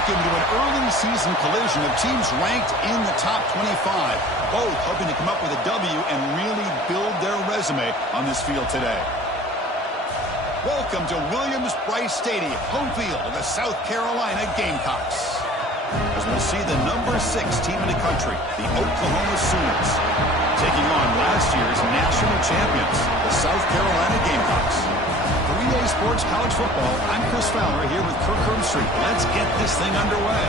Welcome to an early season collision of teams ranked in the top 25, both hoping to come up with a W and really build their resume on this field today. Welcome to Williams-Brice Stadium, home field of the South Carolina Gamecocks. As we'll see the number 6 team in the country, the Oklahoma Sooners, taking on last year's national champions, the South Carolina Gamecocks. 3A Sports College Football, I'm Chris Fowler here with Kirk Herbstreit. Let's get this thing underway.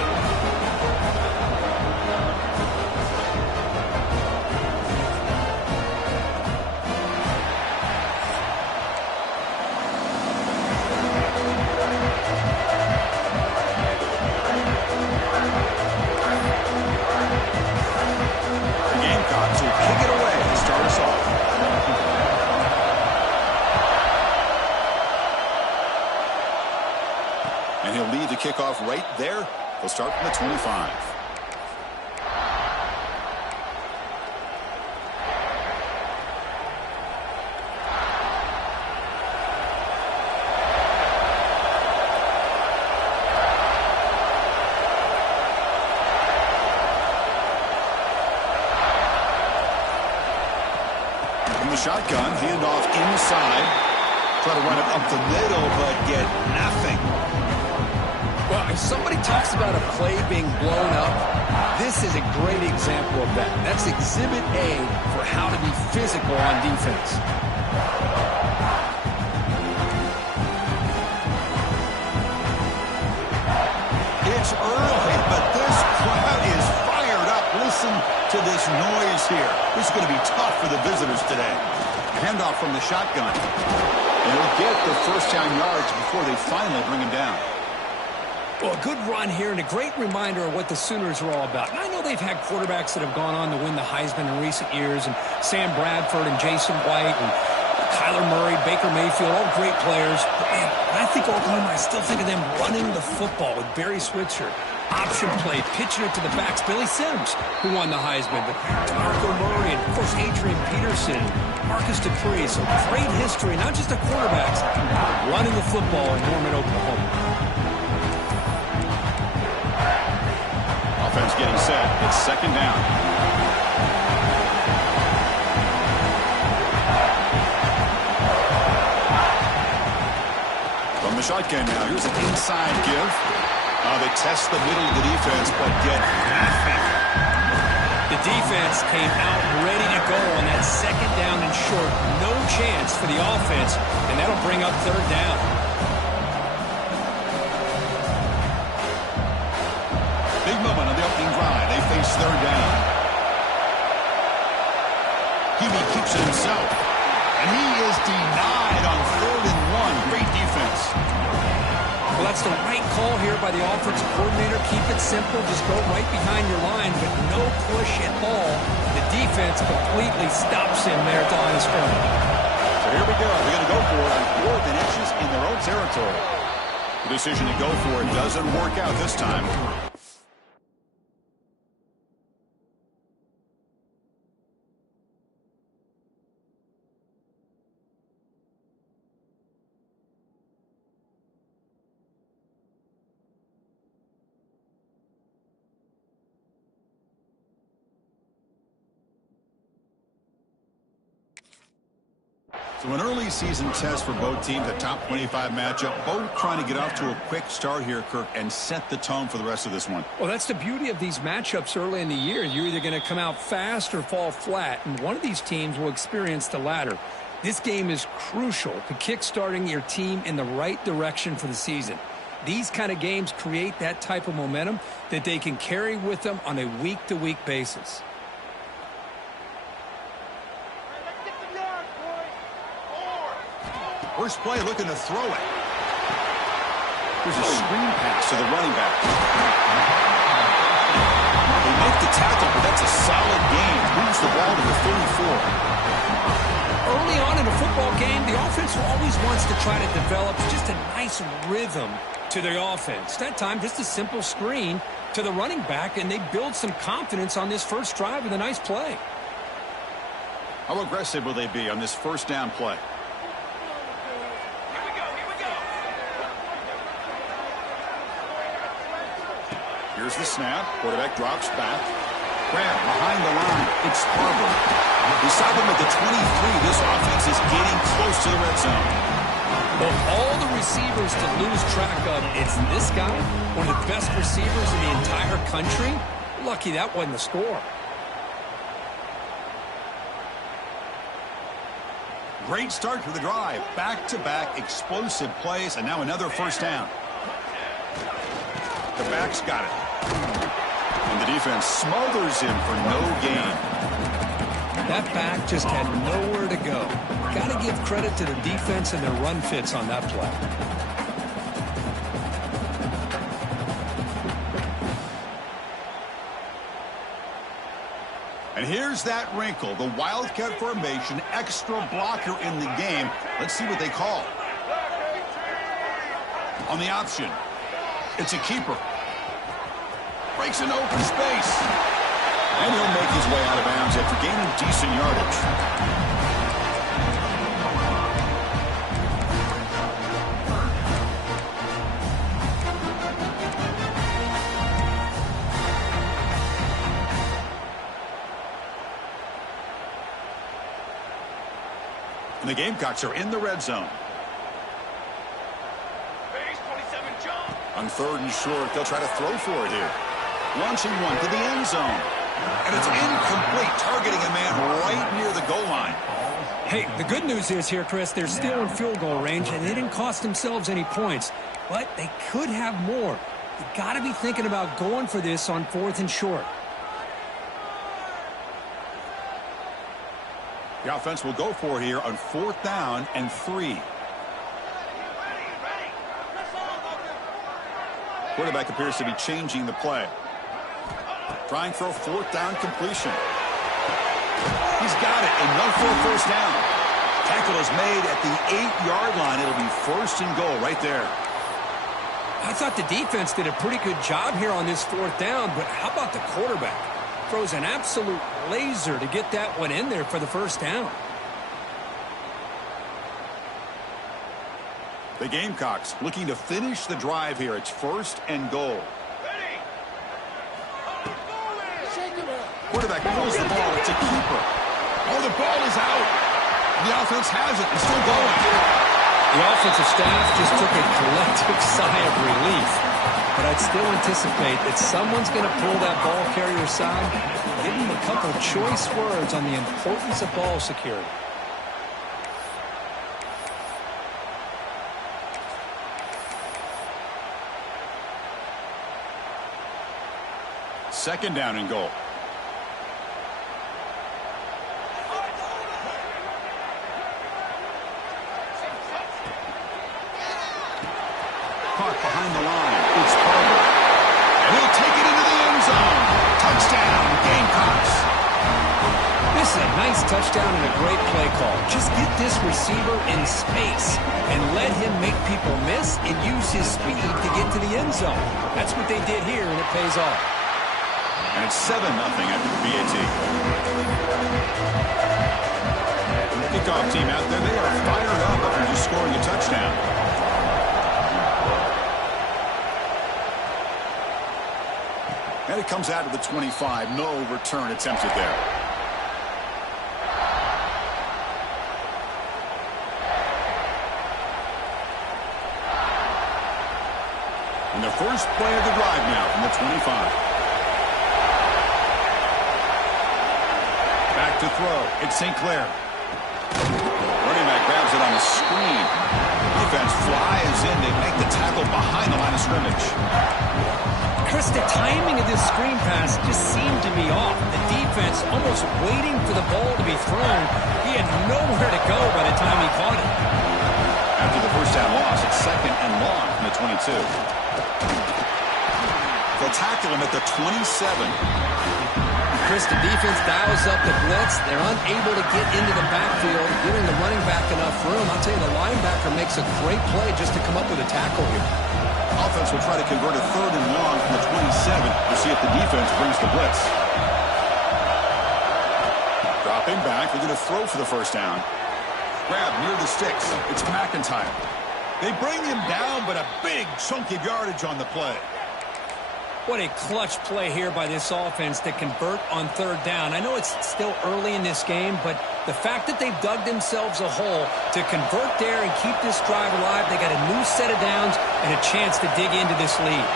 Kickoff right there. We'll start from the 25. From the shotgun, handoff inside. Try to run it up the middle, but get nothing. Well, if somebody talks about a play being blown up, this is a great example of that. That's Exhibit A for how to be physical on defense. It's early, but this crowd is fired up. Listen to this noise here. This is going to be tough for the visitors today. Handoff from the shotgun. And he'll get the first down yards before they finally bring him down. Well, a good run here and a great reminder of what the Sooners are all about. And I know they've had quarterbacks that have gone on to win the Heisman in recent years, and Sam Bradford and Jason White and Kyler Murray, Baker Mayfield, all great players. But man, I think Oklahoma, I still think of them running the football with Barry Switzer. Option play, pitching it to the backs. Billy Sims, who won the Heisman, but DeMarco Murray, and of course Adrian Peterson, Marcus Dupree. So great history, not just of quarterbacks, but running the football in Norman, Oklahoma. Offense getting set. It's second down. From the shotgun now. Here's an inside give. They test the middle of the defense, but get nothing. The defense came out ready to go on that second down and short. No chance for the offense, and that'll bring up third down. Big moment on the opening drive. They face third down. Hebe keeps it himself. And he is denied on 3rd and 1. Great defense. Well, that's the right call here by the offensive coordinator. Keep it simple. Just go right behind your line, but no push at all. The defense completely stops him there at the line of scrimmage. So here we go. They're going to go for it on 4th and inches in their own territory. The decision to go for it doesn't work out this time. So an early season test for both teams, a top 25 matchup, both trying to get off to a quick start here, Kirk, and set the tone for the rest of this one. Well, that's the beauty of these matchups early in the year. You're either going to come out fast or fall flat, and one of these teams will experience the latter. This game is crucial to kick-starting your team in the right direction for the season. These kind of games create that type of momentum that they can carry with them on a week-to-week basis. First play looking to throw it. Here's a screen pass to the running back. They make the tackle, but that's a solid gain. Moves the ball to the 34. Early on in a football game, the offense always wants to try to develop just a nice rhythm to their offense. That time, just a simple screen to the running back, and they build some confidence on this first drive with a nice play. How aggressive will they be on this first down play? Here's the snap. Quarterback drops back. Grab behind the line. It's Barber. Beside them at the 23, this offense is getting close to the red zone. Of all the receivers to lose track of, it's this guy, one of the best receivers in the entire country. Lucky that wasn't the score. Great start to the drive. Back-to-back explosive plays, and now another first down. The back's got it. And the defense smothers him for no gain. That back just had nowhere to go. Got to give credit to the defense and their run fits on that play. And here's that wrinkle, the Wildcat formation, extra blocker in the game. Let's see what they call. On the option, it's a keeper. Breaks an open space. And he'll make his way out of bounds after gaining decent yardage. And the Gamecocks are in the red zone. On 3rd and short, they'll try to throw for it here. Launching one to the end zone. And it's incomplete, targeting a man right near the goal line. Hey, the good news is here, Chris, they're still in field goal range, and they didn't cost themselves any points. But they could have more. You got to be thinking about going for this on 4th and short. The offense will go for it here on 4th down and 3. Quarterback appears to be changing the play. Trying for a 4th down completion. He's got it and run for a first down. Tackle is made at the 8-yard line. It'll be 1st and goal right there. I thought the defense did a pretty good job here on this 4th down, but how about the quarterback? Throws an absolute laser to get that one in there for the first down. The Gamecocks looking to finish the drive here. It's 1st and goal. Quarterback pulls the ball. It's a keeper. Oh, the ball is out. The offense has it and still going. The offensive staff just took a collective sigh of relief. But I'd still anticipate that someone's going to pull that ball carrier aside, give him a couple choice words on the importance of ball security. Second down and goal. Caught behind the line. It's Barber. And he'll take it into the end zone. Touchdown, Gamecocks. This is a nice touchdown and a great play call. Just get this receiver in space and let him make people miss and use his speed to get to the end zone. That's what they did here, and it pays off. And it's 7-0 after the BAT. The kickoff team out there, they are fired up after just scoring a touchdown. And it comes out of the 25. No return attempted there. And the first play of the drive now from the 25. Back to throw. It's St. Clair. Running back grabs it on the screen. Defense flies in. They make the tackle behind the line of scrimmage. Chris, the timing of this screen pass just seemed to be off. The defense almost waiting for the ball to be thrown. He had nowhere to go by the time he caught it. After the first down loss, it's 2nd and long from the 22. They'll tackle him at the 27. Chris, the defense dials up the blitz. They're unable to get into the backfield, giving the running back enough room. I'll tell you, the linebacker makes a great play just to come up with a tackle here. Offense will try to convert a 3rd and long from the 27 to see if the defense brings the blitz. Dropping back, they're going to throw for the first down. Grab near the sticks. It's McIntyre. They bring him down, but a big chunk of yardage on the play. What a clutch play here by this offense to convert on third down. I know it's still early in this game, but the fact that they've dug themselves a hole to convert there and keep this drive alive, they got a new set of downs and a chance to dig into this lead.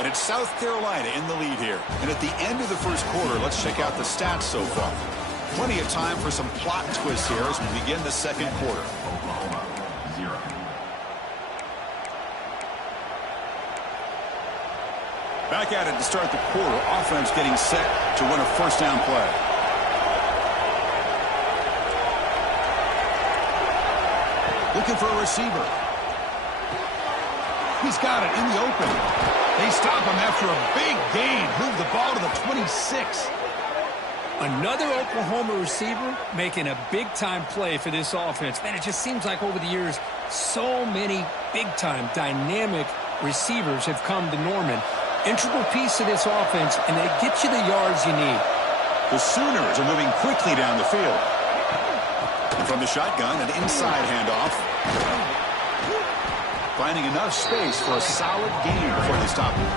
And it's South Carolina in the lead here. And at the end of the first quarter, let's check out the stats so far. Plenty of time for some plot twists here as we begin the second quarter. Oklahoma, 0. Back at it to start the quarter. Offense getting set to win a first down play. Looking for a receiver. He's got it in the open. They stop him after a big gain. Move the ball to the 26. Another Oklahoma receiver making a big-time play for this offense. Man, it just seems like over the years, so many big-time, dynamic receivers have come to Norman. Integral piece of this offense, and they get you the yards you need. The Sooners are moving quickly down the field. From the shotgun, an inside handoff. Finding enough space for a solid gain before they stop him.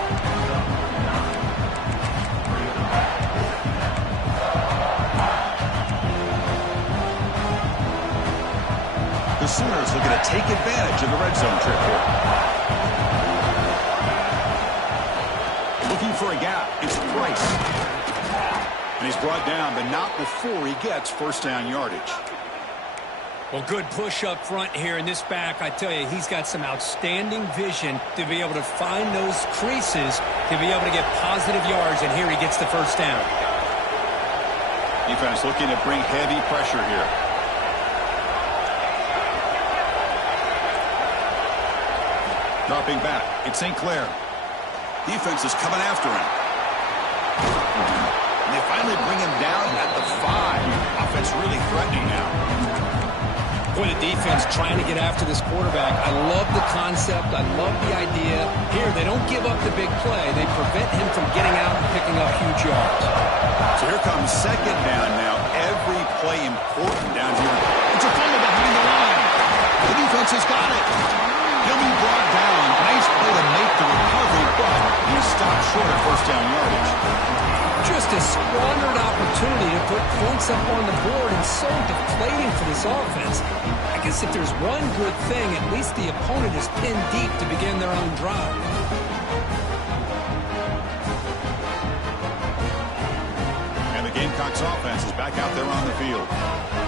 The Sooners looking to take advantage of the red zone trip here. Looking for a gap. It's Price. And he's brought down, but not before he gets first down yardage. Well, good push up front here in this back. I tell you, he's got some outstanding vision to be able to find those creases, to be able to get positive yards, and here he gets the first down. Defense looking to bring heavy pressure here. Dropping back, it's St. Clair. Defense is coming after him. And they finally bring him down at the 5. Offense really threatening now. Boy, the defense trying to get after this quarterback. I love the concept. I love the idea. Here, they don't give up the big play. They prevent him from getting out and picking up huge yards. So here comes second down now. Every play important down here. It's a fumble behind the line. The defense has got it. He'll be brought down. Nice play to make the recovery, but he stopped short of first down yardage. Just a squandered opportunity to put points up on the board, and so deflating for this offense. I guess if there's one good thing, at least the opponent is pinned deep to begin their own drive. And the Gamecocks offense is back out there on the field.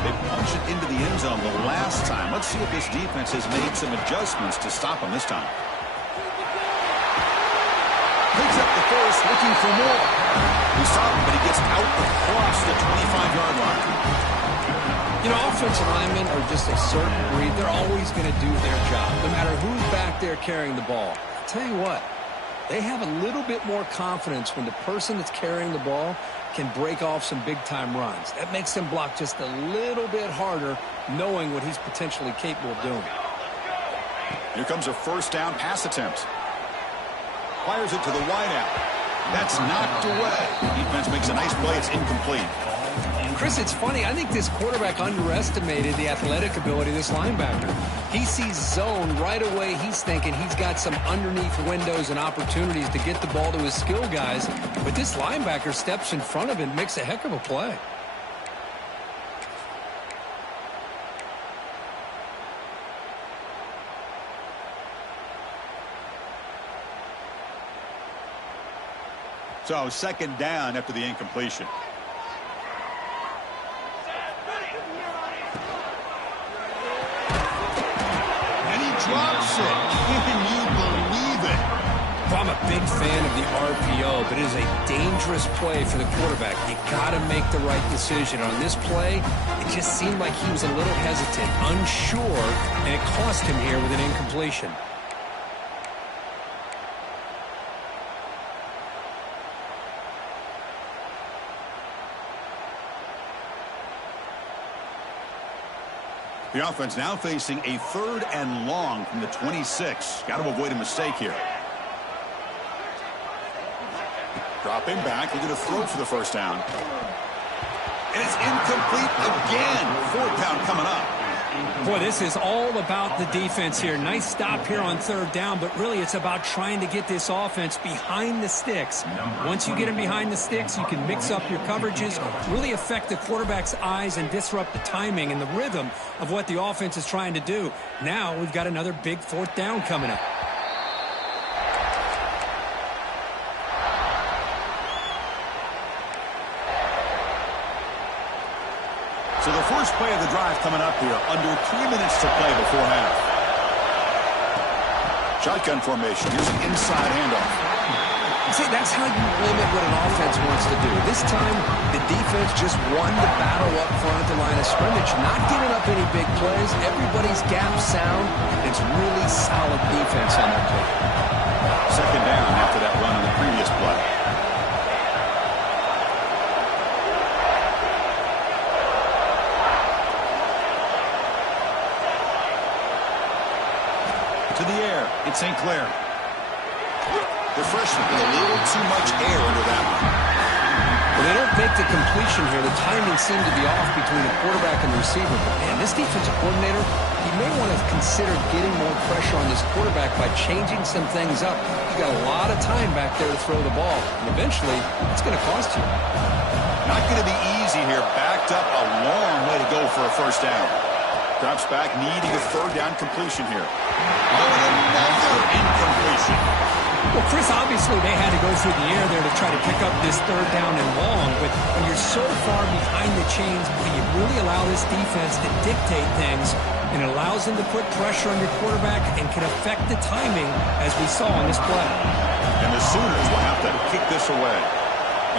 They punched it into the end zone the last time. Let's see if this defense has made some adjustments to stop them this time. Picks up the first, looking for more. We saw him, but he gets out across the 25-yard line. You know, offensive linemen are just a certain breed. They're always going to do their job, no matter who's back there carrying the ball. I'll tell you what, they have a little bit more confidence when the person that's carrying the ball can break off some big-time runs. That makes them block just a little bit harder, knowing what he's potentially capable of doing. Here comes a first down pass attempt. Fires it to the wideout. That's knocked away. Defense makes a nice play. It's incomplete. Chris, it's funny. I think this quarterback underestimated the athletic ability of this linebacker. He sees zone right away. He's thinking he's got some underneath windows and opportunities to get the ball to his skill guys. But this linebacker steps in front of him and makes a heck of a play. So second down after the incompletion. And he drops it. Can you believe it? Well, I'm a big fan of the RPO, but it is a dangerous play for the quarterback. You got to make the right decision. On this play, it just seemed like he was a little hesitant, unsure, and it cost him here with an incompletion. The offense now facing a 3rd and long from the 26. Got to avoid a mistake here. Dropping back, looking to throw for the first down. And it's incomplete again. 4th down coming up. Boy, this is all about the defense here. Nice stop here on third down, but really it's about trying to get this offense behind the sticks. Once you get them behind the sticks, you can mix up your coverages, really affect the quarterback's eyes and disrupt the timing and the rhythm of what the offense is trying to do. Now we've got another big fourth down coming up. So the first play of the drive coming up here, under 3 minutes to play before half. Shotgun formation. Here's an inside handoff. See, that's how you limit what an offense wants to do. This time, the defense just won the battle up front at the line of scrimmage, not giving up any big plays. Everybody's gap sound, and it's really solid defense on that play. Second down after that run on the previous play. To the air, it's St. Clair. The freshman with a little too much air under that one. Well, they don't make the completion here. The timing seemed to be off between the quarterback and the receiver. But, man, this defensive coordinator, he may want to consider getting more pressure on this quarterback by changing some things up. He's got a lot of time back there to throw the ball. And eventually, it's going to cost you. Not going to be easy here. Backed up a long way to go for a first down. Drops back, needing a third down completion here. Oh, and another incompletion. Well, Chris, obviously they had to go through the air there to try to pick up this third down and long, but when you're so far behind the chains, you really allow this defense to dictate things, and it allows them to put pressure on your quarterback and can affect the timing, as we saw on this play. And the Sooners will have to kick this away.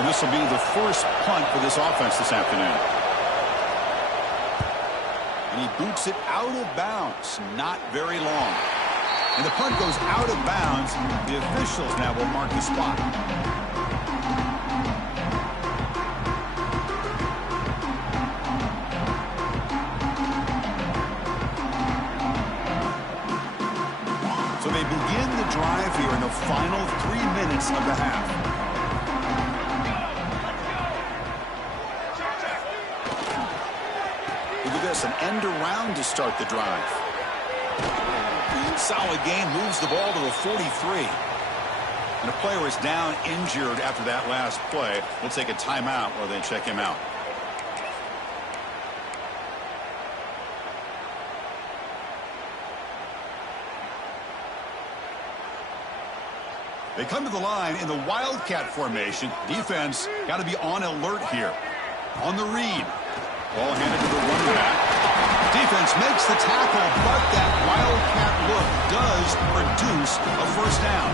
And this will be the first punt for this offense this afternoon. And he boots it out of bounds. Not very long. And the punt goes out of bounds. The officials now will mark the spot. So they begin the drive here in the final 3 minutes of the half. An end around to start the drive. Solid gain, moves the ball to the 43. And a player is down injured after that last play. We'll take a timeout while they check him out. They come to the line in the Wildcat formation. Defense got to be on alert here. On the read. Ball handed to the running back. Defense makes the tackle, but that Wildcat look does produce a first down.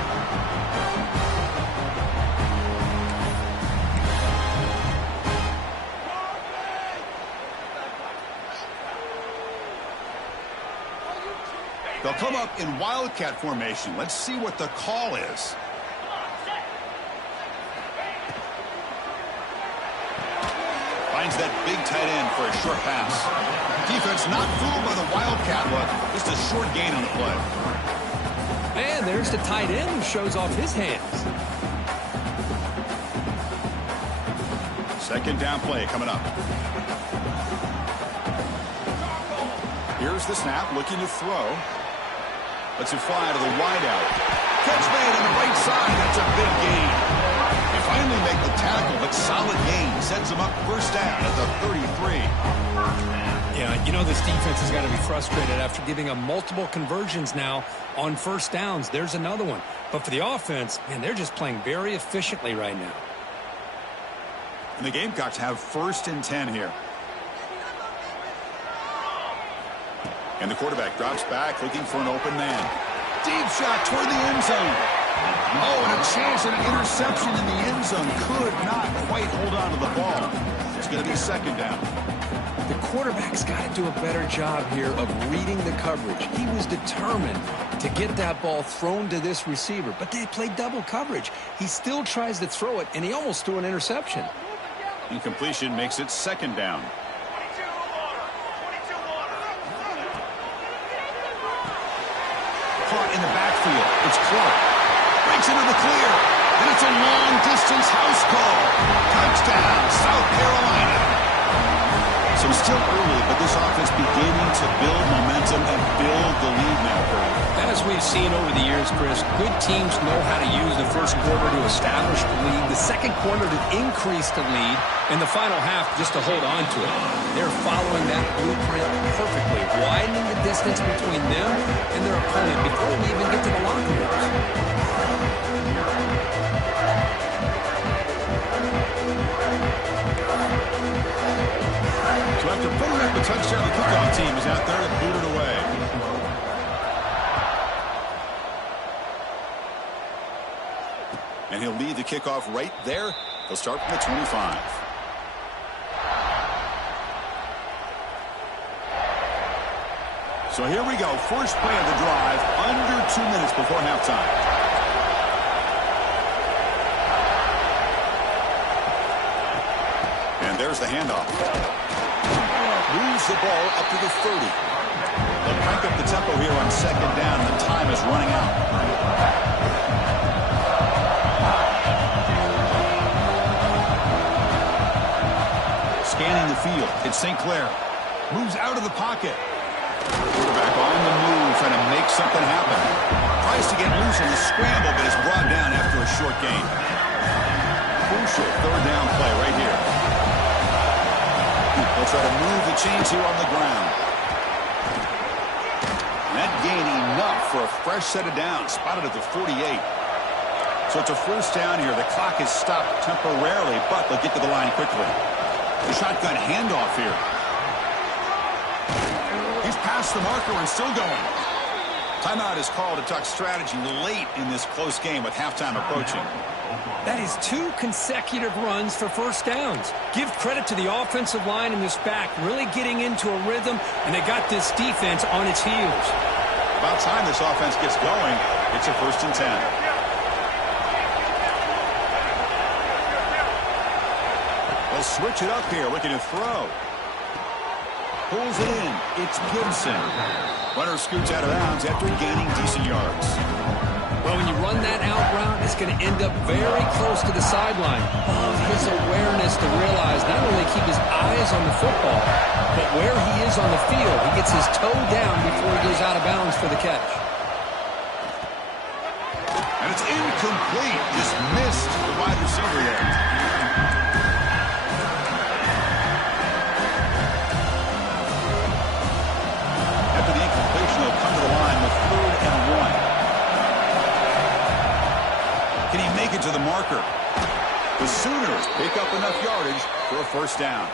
They'll come up in Wildcat formation. Let's see what the call is. Finds that big tight end for a short pass. Defense not fooled by the Wildcat look. Just a short gain on the play. And there's the tight end who shows off his hands. Second down play coming up. Here's the snap, looking to throw. Lets it fly to the wideout. Catch made on the right side. That's a big gain. They finally make the tackle, but solid gain sets them up first down at the 33. Yeah, you know this defense has got to be frustrated after giving them multiple conversions now on first downs. There's another one. But for the offense, man, they're just playing very efficiently right now. And the Gamecocks have 1st and 10 here. And the quarterback drops back, looking for an open man. Deep shot toward the end zone. Oh, and a chance at an interception in the end zone. Could not quite hold on to the ball. It's going to be second down. The quarterback's got to do a better job here of reading the coverage. He was determined to get that ball thrown to this receiver, but they played double coverage. He still tries to throw it, and he almost threw an interception. Incompletion makes it second down. Caught in the backfield. It's Clark. Breaks into the clear. And it's a long-distance house call. Touchdown, South Carolina. So still early, but this offense beginning to build seen over the years, Chris, good teams know how to use the first quarter to establish the lead, the second quarter to increase the lead, and the final half just to hold on to it. They're following that blueprint perfectly, widening the distance between them and their opponent before we even get to the locker rooms. So after putting up a touchdown, the kickoff team is out there to boot it away. And he'll lead the kickoff right there. He'll start from the 25. So here we go. First play of the drive, under 2 minutes before halftime. And there's the handoff. Moves the ball up to the 30. They'll crank up the tempo here on second down, and the time is running out. Scanning the field, it's St. Clair. Moves out of the pocket. Quarterback on the move, trying to make something happen. Tries to get loose in the scramble, but is brought down after a short gain. Crucial third down play right here. They'll try to move the chains here on the ground. And that gain enough for a fresh set of downs, spotted at the 48. So it's a first down here. The clock is stopped temporarily, but they'll get to the line quickly. The shotgun handoff here. He's past the marker and still going. Timeout is called to talk strategy late in this close game with halftime approaching. That is 2 consecutive runs for first downs. Give credit to the offensive line in this back, really getting into a rhythm, and they got this defense on its heels. About time this offense gets going. It's a 1st and 10. They'll switch it up here, looking to throw. Pulls it in. It's Gibson. Runner scoots out of bounds after gaining decent yards. Well, when you run that out route, it's going to end up very close to the sideline. Love his awareness to realize not only keep his eyes on the football, but where he is on the field. He gets his toe down before he goes out of bounds for the catch. And it's incomplete. Just missed the wide receiver there. After the incompletion, they'll come to the line with 3rd and 1. Can he make it to the marker? The Sooners pick up enough yardage for a first down.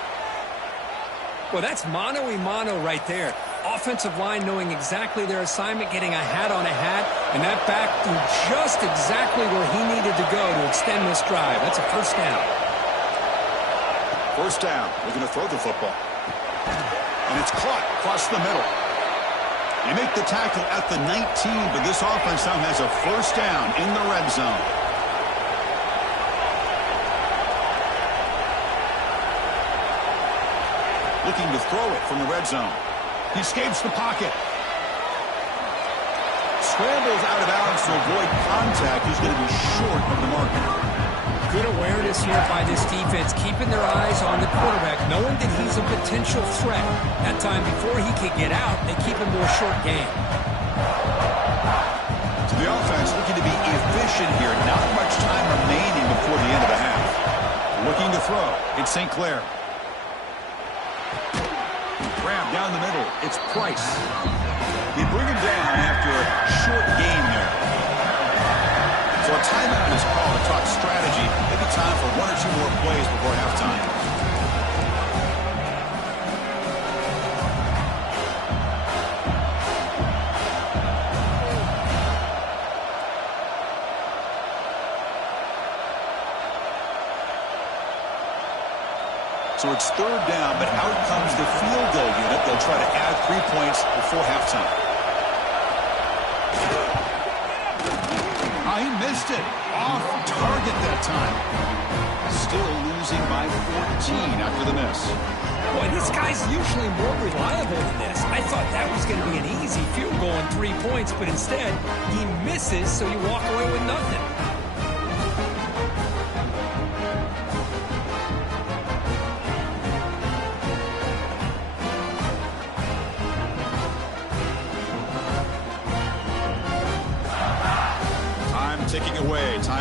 Well, that's mano-a-mano right there. Offensive line knowing exactly their assignment, getting a hat on a hat, and that back threw just exactly where he needed to go to extend this drive. That's a first down. First down. We're going to throw the football. And it's caught across the middle. You make the tackle at the 19, but this offense now has a first down in the red zone. Looking to throw it from the red zone. He escapes the pocket. Scrambles out of bounds to avoid contact. He's going to be short of the marker. Good awareness here by this defense, keeping their eyes on the quarterback, knowing that he's a potential threat. That time before he can get out, they keep him to a short game. So the offense looking to be efficient here. Not much time remaining before the end of the half. Looking to throw. It's St. Clair. Grab down the middle. It's Price. They bring him down after a short game there. So a timeout is called to talk strategy. Maybe time for 1 or 2 more plays before halftime. So it's 3rd down, but out comes the field goal unit. They'll try to add 3 points before halftime. He missed it. Off target that time. Still losing by 14 after the miss. Boy, this guy's usually more reliable than this. I thought that was going to be an easy field goal and 3 points, but instead, he misses, so you walk away with nothing.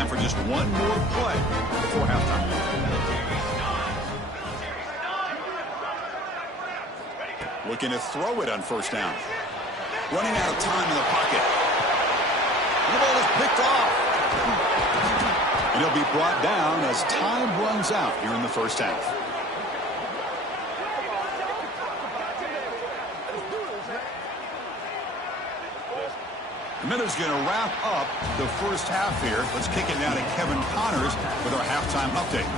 time for just one more play before halftime. Looking to throw it on first down. Running out of time in the pocket. The ball is picked off. And he'll be brought down as time runs out here in the first half. The minute's going to wrap up the first half here. Let's kick it now to Kevin Connors with our halftime update.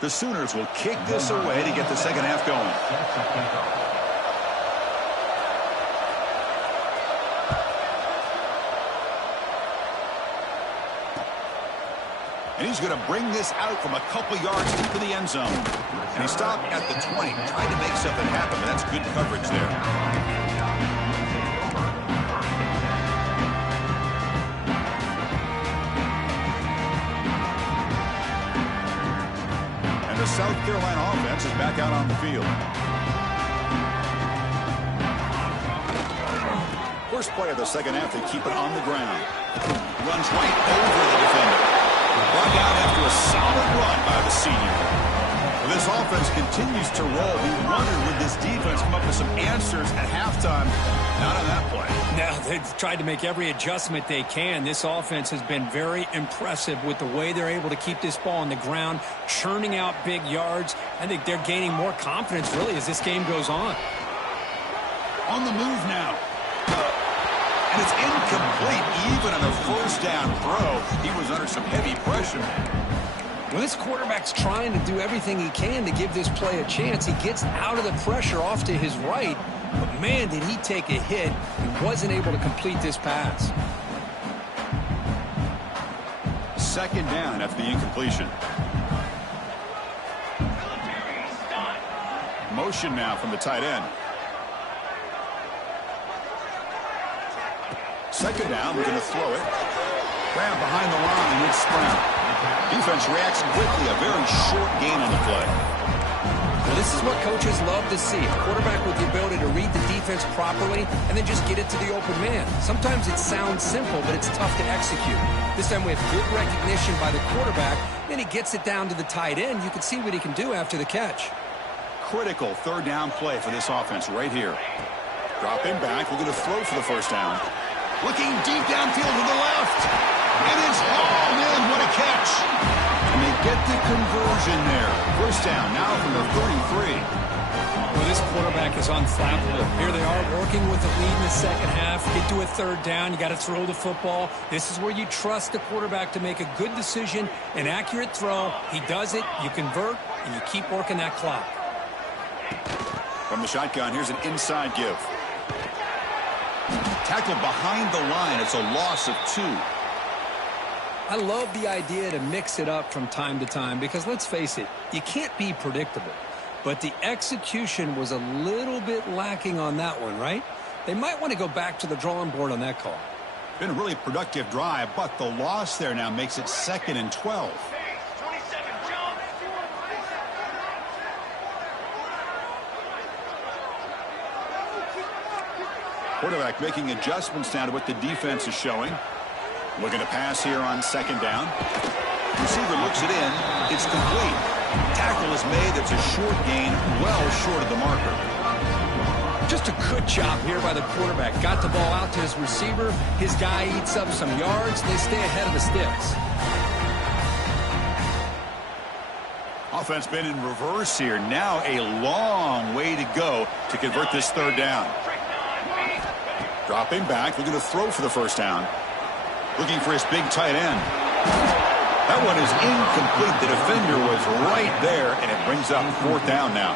The Sooners will kick this away to get the second half going. And he's going to bring this out from a couple yards into the end zone. And he stopped at the 20, trying to make something happen, but that's good coverage there. And the South Carolina offense is back out on the field. First play of the second half, they keep it on the ground. Runs right over the defender. Brought down after a solid run by the senior. Well, this offense continues to roll. We wondered, would this defense come up with some answers at halftime? Not on that play. Now, they've tried to make every adjustment they can. This offense has been very impressive with the way they're able to keep this ball on the ground, churning out big yards. I think they're gaining more confidence, really, as this game goes on. On the move now. And it's incomplete, even on a first down throw. He was under some heavy pressure. Well, this quarterback's trying to do everything he can to give this play a chance. He gets out of the pressure off to his right, but man, did he take a hit and wasn't able to complete this pass. Second down after the incompletion. Motion now from the tight end. Second down, we're going to throw it. Grab behind the line, it's Brown. Defense reacts quickly, a very short gain on the play. Well, this is what coaches love to see. A quarterback with the ability to read the defense properly and then just get it to the open man. Sometimes it sounds simple, but it's tough to execute. This time we have good recognition by the quarterback, then he gets it down to the tight end. You can see what he can do after the catch. Critical third down play for this offense right here. Dropping back, we're going to throw for the first down. Looking deep downfield to the left. And it's hauled in. What a catch. And they get the conversion there. First down now from the 33. Well, this quarterback is unflappable. Here they are working with the lead in the second half. Get to a third down. You got to throw the football. This is where you trust the quarterback to make a good decision, an accurate throw. He does it. You convert, and you keep working that clock. From the shotgun, here's an inside give. Tackle behind the line. It's a loss of 2. I love the idea to mix it up from time to time because, let's face it, you can't be predictable. But the execution was a little bit lacking on that one, right? They might want to go back to the drawing board on that call. Been a really productive drive, but the loss there now makes it 2nd and 12. Quarterback making adjustments now to what the defense is showing. Looking to pass here on second down. Receiver looks it in. It's complete. Tackle is made. It's a short gain, well short of the marker. Just a good job here by the quarterback. Got the ball out to his receiver. His guy eats up some yards. They stay ahead of the sticks. Offense been in reverse here. Now a long way to go to convert this third down. Dropping back, looking to throw for the first down. Looking for his big tight end. That one is incomplete. The defender was right there, and it brings up 4th down now.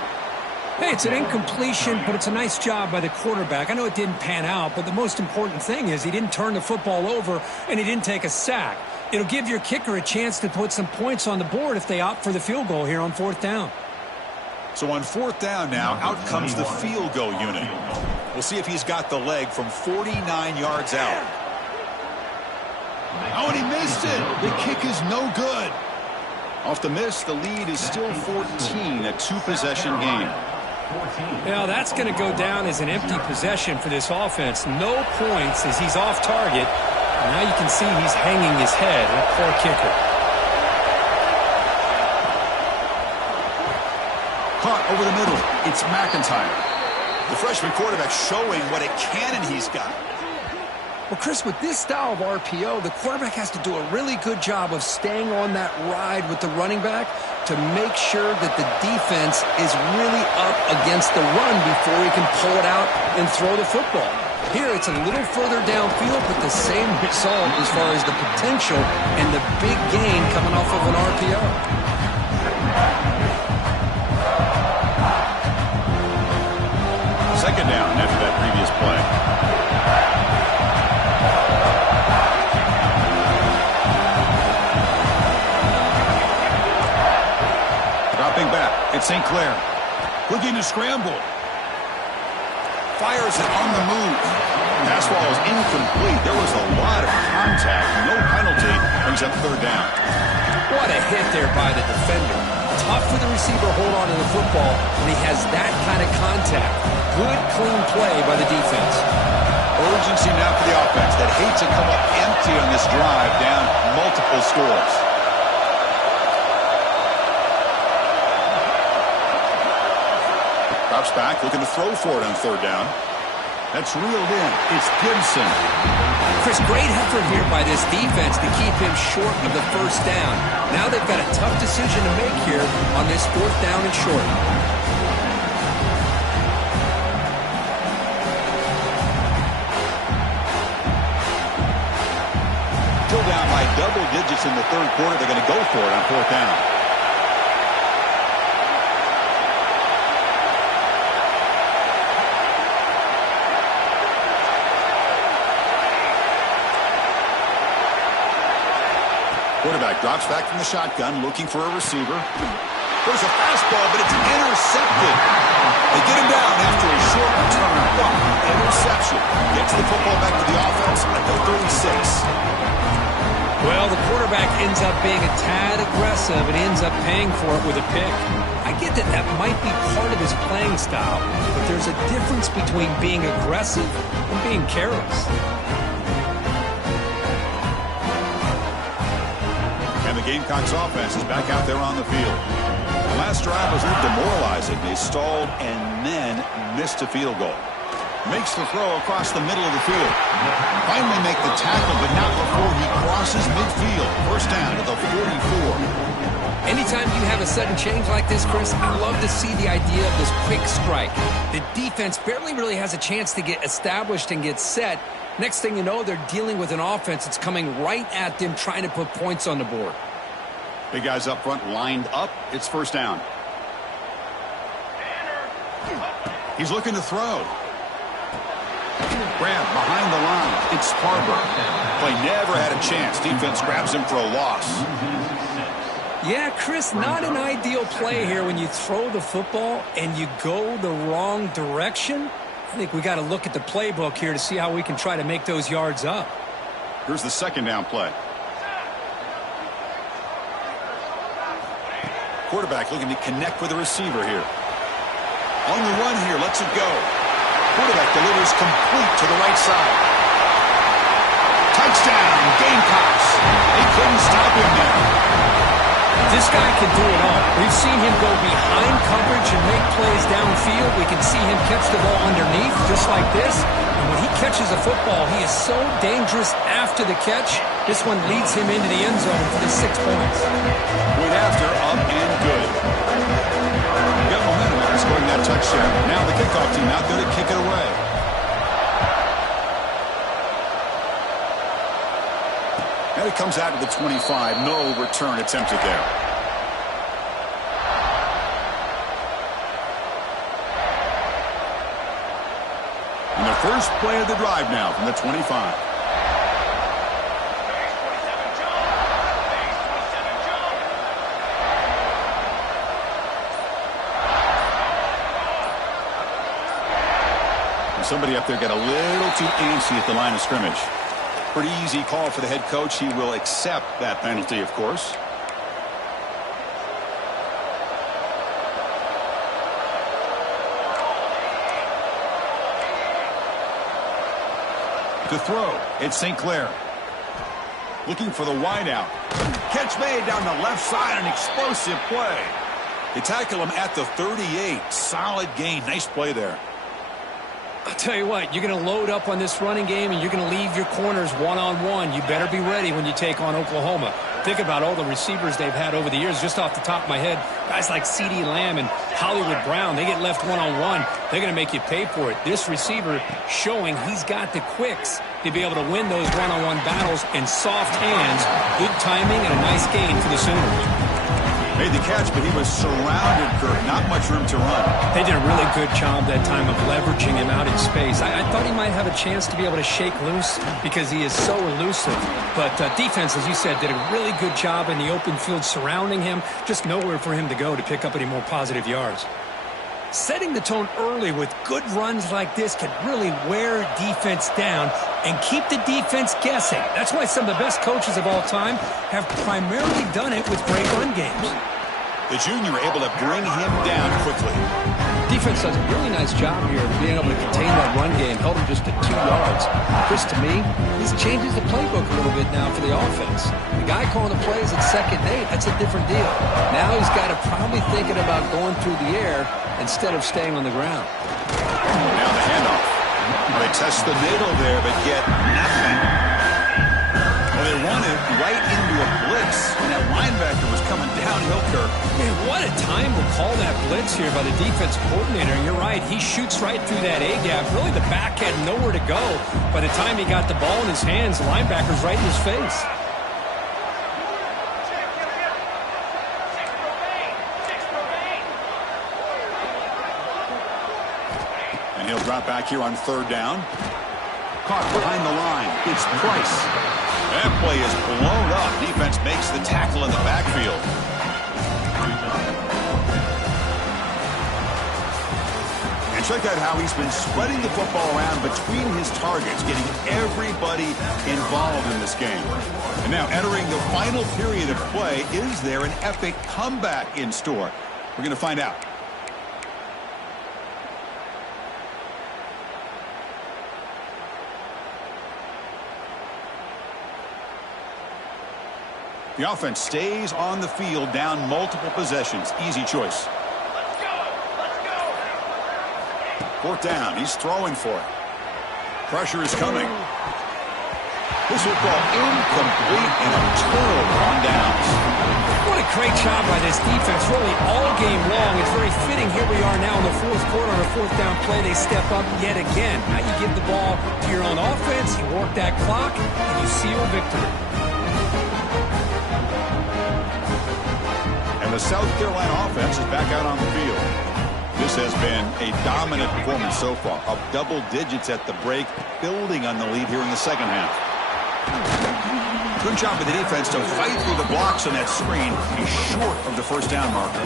Hey, it's an incompletion, but it's a nice job by the quarterback. I know it didn't pan out, but the most important thing is he didn't turn the football over, and he didn't take a sack. It'll give your kicker a chance to put some points on the board if they opt for the field goal here on 4th down. So on 4th down now, out comes the field goal unit. We'll see if he's got the leg from 49 yards out. Oh, and he missed it. The kick is no good. Off the miss, the lead is still 14, a 2-possession game. Now that's going to go down as an empty possession for this offense. No points as he's off target. And now you can see he's hanging his head. A poor kicker. Caught over the middle. It's McIntyre. The freshman quarterback showing what a cannon he's got. Well, Chris, with this style of RPO, the quarterback has to do a really good job of staying on that ride with the running back to make sure that the defense is really up against the run before he can pull it out and throw the football. Here, it's a little further downfield, but the same result as far as the potential and the big gain coming off of an RPO. Second down after that previous play. Dropping back, it's St. Clair. Looking to scramble. Fires it on the move. Pass ball is incomplete. There was a lot of contact. No penalty. Brings up third down. What a hit there by the defender. Tough for the receiver to hold on to the football when he has that kind of contact. Good, clean play by the defense. Urgency now for the offense that hates to come up empty on this drive, down multiple scores. Drops back, looking to throw for it on third down. That's reeled in. It's Gibson. Chris, great effort here by this defense to keep him short of the first down. Now they've got a tough decision to make here on this fourth down and short. Still down by double digits in the third quarter. They're going to go for it on fourth down. Quarterback drops back from the shotgun, looking for a receiver. There's a fastball, but it's intercepted. They get him down after a short return. Interception. Gets the football back to the offense at the 36. Well, the quarterback ends up being a tad aggressive and ends up paying for it with a pick. I get that that might be part of his playing style, but there's a difference between being aggressive and being careless. And the Gamecocks offense is back out there on the field. The last drive was a little demoralizing. They stalled and then missed a field goal. Makes the throw across the middle of the field. Finally make the tackle, but not before he crosses midfield. First down to the 44. Anytime you have a sudden change like this, Chris, I love to see the idea of this quick strike. The defense barely really has a chance to get established and get set. Next thing you know, they're dealing with an offense that's coming right at them, trying to put points on the board. Big guys up front lined up. It's first down. He's looking to throw. Grab behind the line. It's Sparber. Play never had a chance. Defense grabs him for a loss. Yeah, Chris, not an ideal play here when you throw the football and you go the wrong direction. I think we got to look at the playbook here to see how we can try to make those yards up. Here's the second down play. Quarterback looking to connect with the receiver here. On the run here, lets it go. Quarterback delivers complete to the right side. Touchdown, Gamecocks. They couldn't stop him there. This guy can do it all. We've seen him go behind coverage and make plays downfield. We can see him catch the ball underneath, just like this. And when he catches a football, he is so dangerous after the catch. This one leads him into the end zone for the 6 points. Went after, up and good. Got momentum after scoring that touchdown. Now the kickoff team out there to kick it away. And it comes out to the 25. No return attempted there. And the first play of the drive now from the 25. Somebody up there got a little too antsy at the line of scrimmage. Pretty easy call for the head coach. He will accept that penalty, of course. To throw, it's St. Clair. Looking for the wideout. Catch made down the left side, an explosive play. They tackle him at the 38. Solid gain. Nice play there. I'll tell you what, you're going to load up on this running game and you're going to leave your corners one-on-one. You better be ready when you take on Oklahoma. Think about all the receivers they've had over the years. Just off the top of my head, guys like CeeDee Lamb and Hollywood Brown, they get left one-on-one. They're going to make you pay for it. This receiver showing he's got the quicks to be able to win those one-on-one battles in soft hands. Good timing and a nice gain for the Sooners. Made the catch, but he was surrounded, Kurt. Not much room to run. They did a really good job that time of leveraging him out in space. I thought he might have a chance to be able to shake loose because he is so elusive. But defense, as you said, did a really good job in the open field surrounding him. Just nowhere for him to go to pick up any more positive yards. Setting the tone early with good runs like this can really wear defense down and keep the defense guessing. That's why some of the best coaches of all time have primarily done it with great run games. The junior able to bring him down quickly. Defense does a really nice job here of being able to contain that run game. Held him just at 2 yards. Chris, to me, this changes the playbook a little bit now for the offense. The guy calling the plays at 2nd and 8, that's a different deal. Now he's got to probably thinking about going through the air instead of staying on the ground. Now the handoff. They test the middle there, but get nothing. Well, they run it right into a blitz, and that linebacker was coming downhill, Kirk. Man, what a time to call that blitz here by the defense coordinator. And you're right, he shoots right through that A-gap. Really, the back had nowhere to go. By the time he got the ball in his hands, the linebacker's right in his face. And he'll drop back here on 3rd down. Caught behind the line. It's Price. That play is blown up. Defense makes the tackle in the backfield. And check out how he's been spreading the football around between his targets, getting everybody involved in this game. And now entering the final period of play, is there an epic comeback in store? We're going to find out. The offense stays on the field, down multiple possessions. Easy choice. Let's go. 4th down. He's throwing for it. Pressure is coming. This football incomplete and a turnover on downs. What a great job by this defense, really all game long. It's very fitting. Here we are now in the 4th quarter on a 4th down play. They step up yet again. Now you give the ball to your own offense, you work that clock, and you seal victory. And the South Carolina offense is back out on the field. This has been a dominant performance so far. Up double digits at the break, building on the lead here in the 2nd half. Good job by the defense to fight through the blocks on that screen. He's short of the 1st down marker.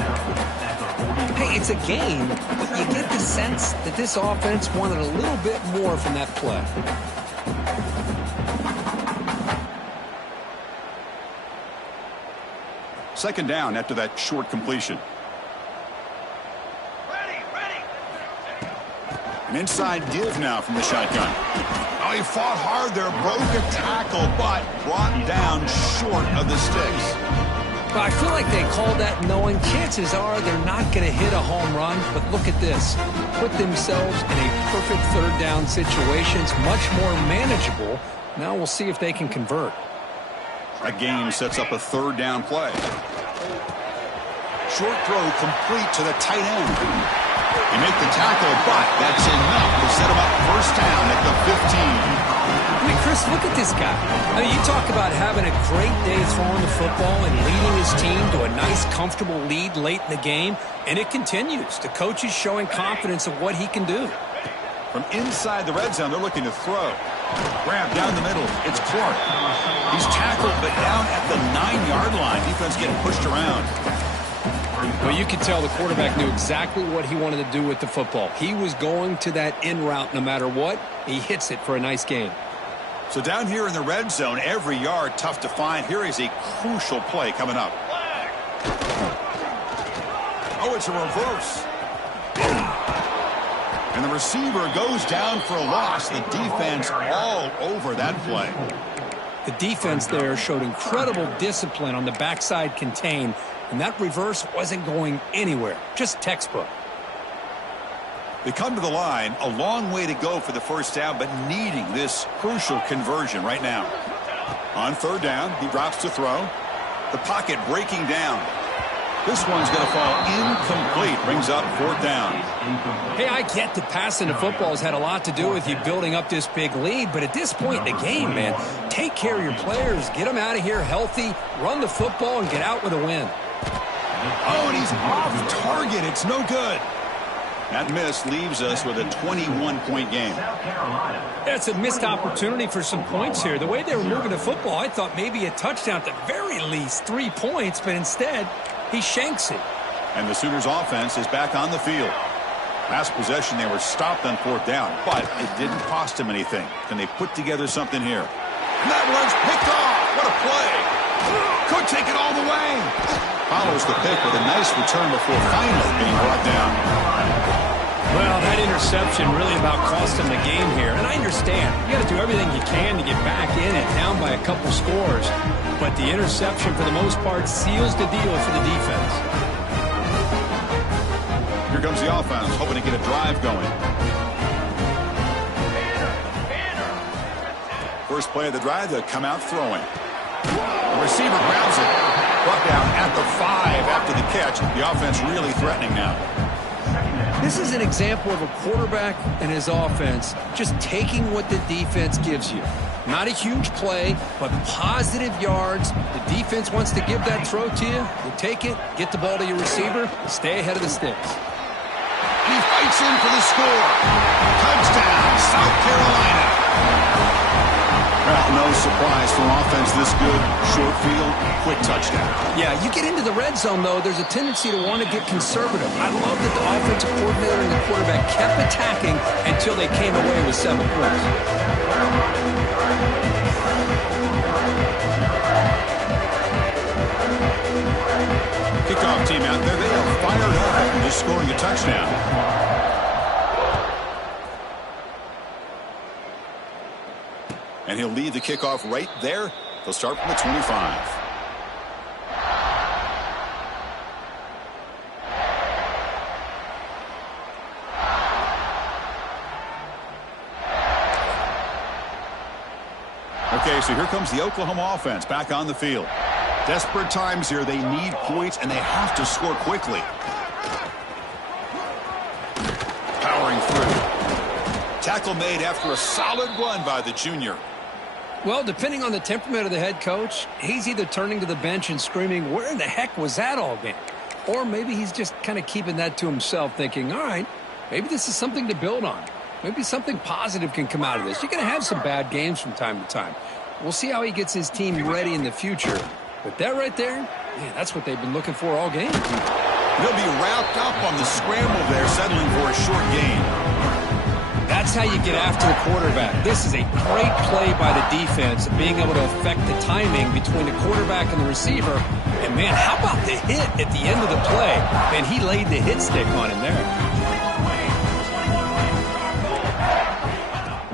Hey, it's a game, but you get the sense that this offense wanted a little bit more from that play. Second down after that short completion. Ready. An inside give now from the shotgun. Oh, he fought hard there, broke a tackle, but brought down short of the sticks. But I feel like they called that knowing chances are they're not going to hit a home run. But look at this. Put themselves in a perfect 3rd down situation. It's much more manageable. Now we'll see if they can convert. That game sets up a 3rd down play. Short throw complete to the tight end. They make the tackle, but that's enough to set him up 1st down at the 15. I mean, Chris, look at this guy. I mean, you talk about having a great day throwing the football and leading his team to a nice, comfortable lead late in the game, and it continues. The coach is showing confidence of what he can do. From inside the red zone, they're looking to throw. Grab down the middle. It's Clark. He's tackled, but down at the 9-yard line. Defense getting pushed around. Well, you could tell the quarterback knew exactly what he wanted to do with the football. He was going to that in route no matter what. He hits it for a nice gain. So down here in the red zone, every yard tough to find. Here is a crucial play coming up. Oh, it's a reverse. And And the receiver goes down for a loss. The defense all over that play. The defense there showed incredible discipline on the backside contain, and that reverse wasn't going anywhere. Just textbook. They come to the line, a long way to go for the first down, but needing this crucial conversion right now. On third down, he drops to throw. The pocket breaking down. This one's going to fall incomplete. Brings up fourth down. Hey, I get that passing the football has had a lot to do with you building up this big lead, but at this point in the game, man, take care of your players. Get them out of here healthy, run the football, and get out with a win. Oh, and he's off target. It's no good. That miss leaves us with a 21-point game. That's a missed opportunity for some points here. The way they were moving the football, I thought maybe a touchdown, at the very least 3 points, but instead he shanks it. And the Sooners offense is back on the field. Last possession, they were stopped on fourth down, but it didn't cost them anything. Can they put together something here? And that one's picked off. What a play. Could take it all the way. Follows the pick with a nice return before finally being brought down. Well, that interception really about cost them the game here. And I understand. You got to do everything you can to get back in and down by a couple scores. But the interception, for the most part, seals the deal for the defense. Here comes the offense, hoping to get a drive going. First play of the drive, they'll come out throwing. The receiver grabs it. Brought down at the 5 after the catch. The offense really threatening now. This is an example of a quarterback and his offense just taking what the defense gives you. Not a huge play, but positive yards. The defense wants to give that throw to you. You take it, get the ball to your receiver, stay ahead of the sticks. He fights in for the score. Touchdown, South Carolina. Well, no surprise from offense this good. Short field, quick touchdown. Yeah, you get into the red zone, though, there's a tendency to want to get conservative. I love that the offensive coordinator and the quarterback kept attacking until they came away with 7 points. Kickoff team out there, they are fired up after just scoring a touchdown. And he'll lead the kickoff right there. They'll start from the 25. Okay, so here comes the Oklahoma offense back on the field. Desperate times here. They need points, and they have to score quickly. Powering through. Tackle made after a solid run by the junior. Well, depending on the temperament of the head coach, he's either turning to the bench and screaming, where in the heck was that all game? Or maybe he's just kind of keeping that to himself, thinking, all right, maybe this is something to build on. Maybe something positive can come out of this. You're going to have some bad games from time to time. We'll see how he gets his team ready in the future. But that right there, man, that's what they've been looking for all game. They'll be wrapped up on the scramble there, settling for a short gain. That's how you get after the quarterback. This is a great play by the defense, being able to affect the timing between the quarterback and the receiver. And, man, how about the hit at the end of the play? Man, he laid the hit stick on him there.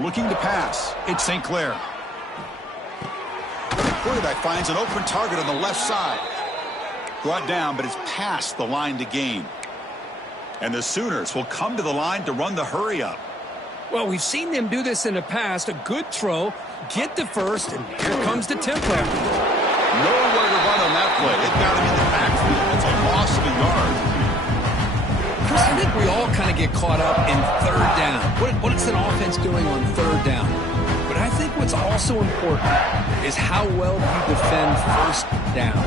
Looking to pass. It's St. Clair. The quarterback finds an open target on the left side. Brought down, but it's past the line to gain. And the Sooners will come to the line to run the hurry-up. Well, we've seen them do this in the past. A good throw, get the first, and here comes the tempo. Nowhere to run on that play. It got him in the backfield. It's a loss of a yard. Chris, I think we all kind of get caught up in third down. What is an offense doing on third down? But I think what's also important is how well you defend first down.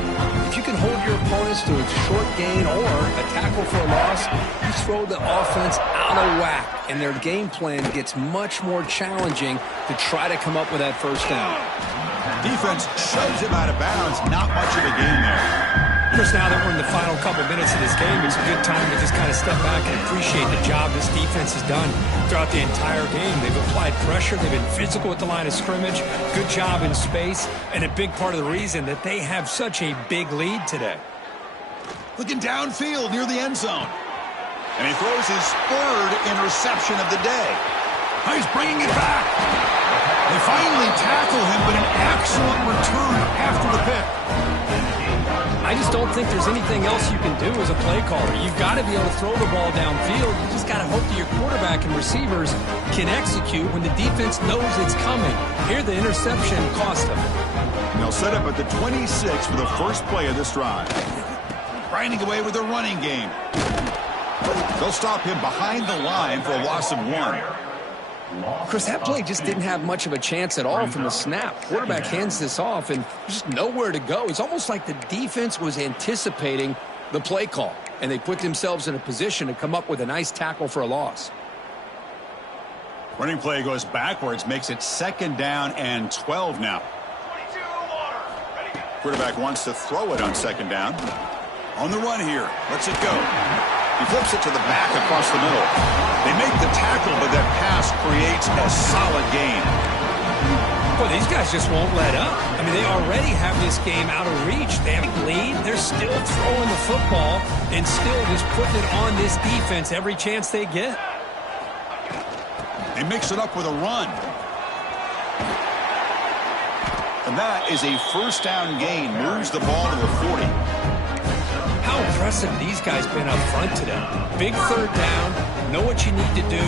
If you can hold your opponents to a short gain or a tackle for a loss, you throw the offense out of whack, and their game plan gets much more challenging to try to come up with that first down. Defense shoves him out of bounds. Not much of a gain there. Chris, now that we're in the final couple minutes of this game, it's a good time to just kind of step back and appreciate the job this defense has done throughout the entire game. They've applied pressure. They've been physical at the line of scrimmage. Good job in space, and a big part of the reason that they have such a big lead today. Looking downfield near the end zone. And he throws his third interception of the day. He's bringing it back. They finally tackle him, but an excellent return after the pick. I just don't think there's anything else you can do as a play caller. You've got to be able to throw the ball downfield. You just got to hope that your quarterback and receivers can execute when the defense knows it's coming. Here, the interception cost them. And they'll set up at the 26 for the first play of this drive. Grinding away with a running game. They'll stop him behind the line for a loss of 1. Chris, that play just didn't have much of a chance at all from the snap. Quarterback hands this off, and just nowhere to go. It's almost like the defense was anticipating the play call, and they put themselves in a position to come up with a nice tackle for a loss. Running play goes backwards, makes it 2nd down and 12 now. 22 water. Ready, go. Quarterback wants to throw it on 2nd down. On the run here. Lets it go. He flips it to the back across the middle. They make the tackle, but that pass creates a solid gain. Boy, these guys just won't let up. I mean, they already have this game out of reach. They have a lead. They're still throwing the football and still just putting it on this defense every chance they get. They mix it up with a run. And that is a 1st down gain. Moves the ball to the 40. How impressive these guys been up front today. Big 3rd down, know what you need to do,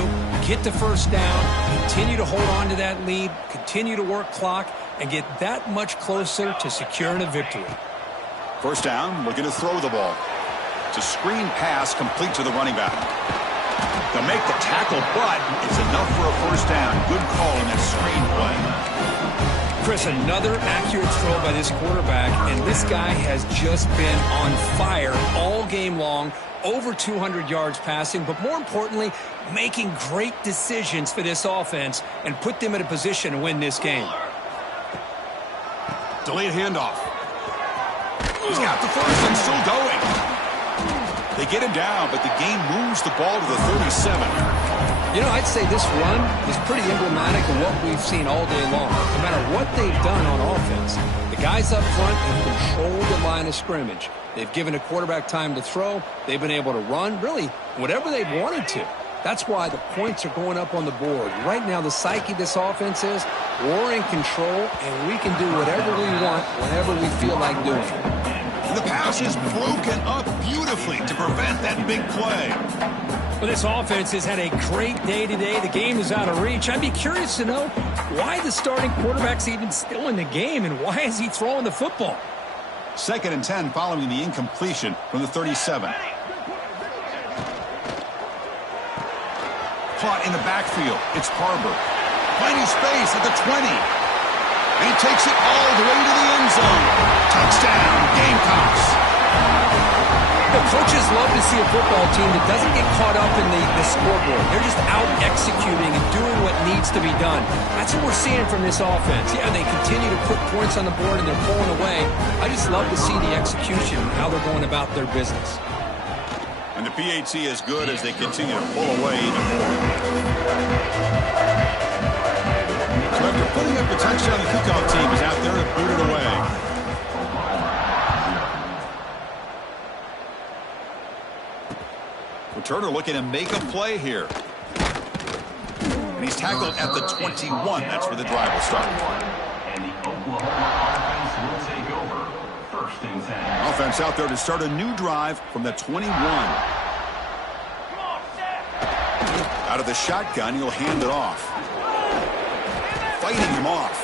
get the 1st down, continue to hold on to that lead, continue to work clock, and get that much closer to securing a victory. 1st down, looking to throw the ball. It's a screen pass complete to the running back. They'll make the tackle, but it's enough for a 1st down. Good call in that screen play. Chris, another accurate throw by this quarterback, and this guy has just been on fire all game long, over 200 yards passing, but more importantly, making great decisions for this offense and put them in a position to win this game. Delayed handoff. He's got the 1st and still going. They get him down, but the game moves the ball to the 37. You know, I'd say this run is pretty emblematic of what we've seen all day long. No matter what they've done on offense, the guys up front have controlled the line of scrimmage. They've given a quarterback time to throw. They've been able to run, really, whatever they've wanted to. That's why the points are going up on the board. Right now, the psyche of this offense is we're in control, and we can do whatever we want whenever we feel like doing it. And the pass is broken up beautifully to prevent that big play. Well, this offense has had a great day today. The game is out of reach. I'd be curious to know why the starting quarterback's even still in the game, and why is he throwing the football? 2nd and 10 following the incompletion from the 37. Caught in the backfield. It's Harbor. Finding space at the 20. And he takes it all the way to the end zone. Touchdown, Gamecocks. The coaches love to see a football team that doesn't get caught up in the scoreboard. They're just out executing and doing what needs to be done. That's what we're seeing from this offense. Yeah, they continue to put points on the board and they're pulling away. I just love to see the execution and how they're going about their business. And the PAT is good as they continue to pull away even more. So after putting up the touchdown, the kickoff team is out there to boot it away. Returner looking to make a play here. And he's tackled at the 21. That's where the drive will start. And the Oklahoma offense will take over. 1st and 10. Offense out there to start a new drive from the 21. Out of the shotgun, he'll hand it off. Fighting him off.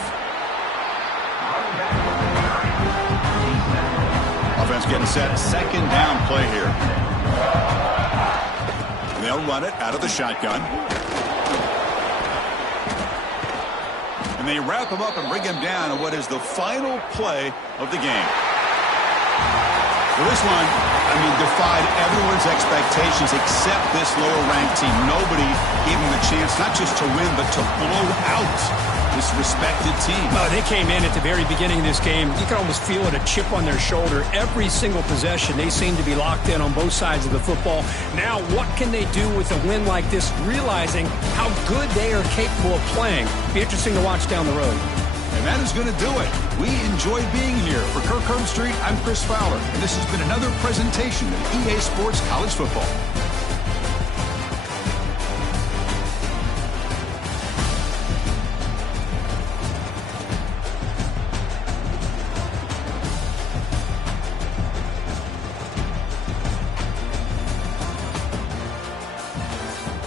Offense getting set. 2nd down play here. They'll run it out of the shotgun. And they wrap him up and bring him down on what is the final play of the game. Well, this one, defied everyone's expectations except this lower-ranked team. Nobody gave them a chance not just to win, but to blow out this respected team. They came in at the very beginning of this game. You can almost feel it, a chip on their shoulder. Every single possession, they seem to be locked in on both sides of the football. Now, what can they do with a win like this, realizing how good they are capable of playing? Be interesting to watch down the road. And that is going to do it. We enjoy being here. For Kirk Street, I'm Chris Fowler, and this has been another presentation of EA Sports College Football.